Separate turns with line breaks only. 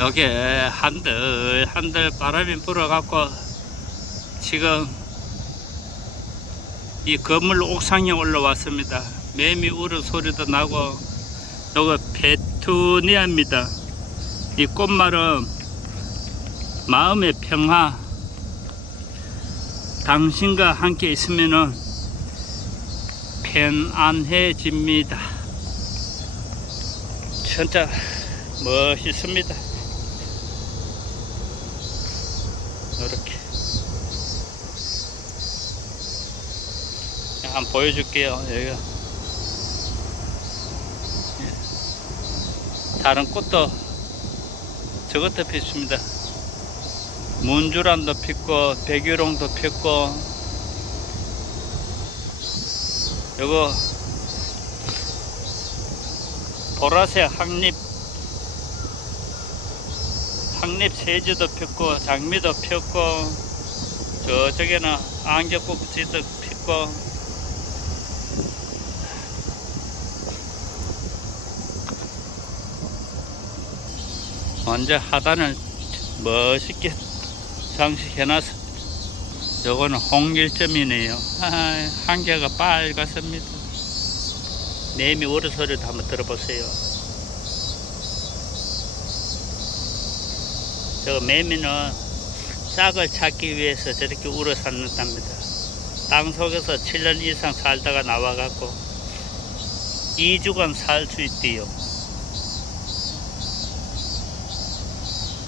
여기 한들 한들 바람이 불어갖고 지금 이 건물 옥상에 올라왔습니다. 매미 우는 소리도 나고 요거 페투니아입니다. 이 꽃말은 마음의 평화 당신과 함께 있으면은 편안해집니다. 진짜 멋있습니다. 이렇게 한번 보여줄게요. 여기가 예. 다른 꽃도 저것도 피습니다. 문주란도 피고 백유롱도 폈고 요거 보라색 항립 항립 세주도 폈고 장미도 폈고 저쪽에는 안개꽃지도 폈고 완전 하단을 멋있게 장식해놨습니다. 요거는 홍길점이네요. 아, 한 개가 빨갛습니다. 매미 우르 소리도 한번 들어보세요. 저 매미는 짝을 찾기 위해서 저렇게 울어 산답니다. 땅 속에서 7년 이상 살다가 나와갖고 2주간 살 수 있대요.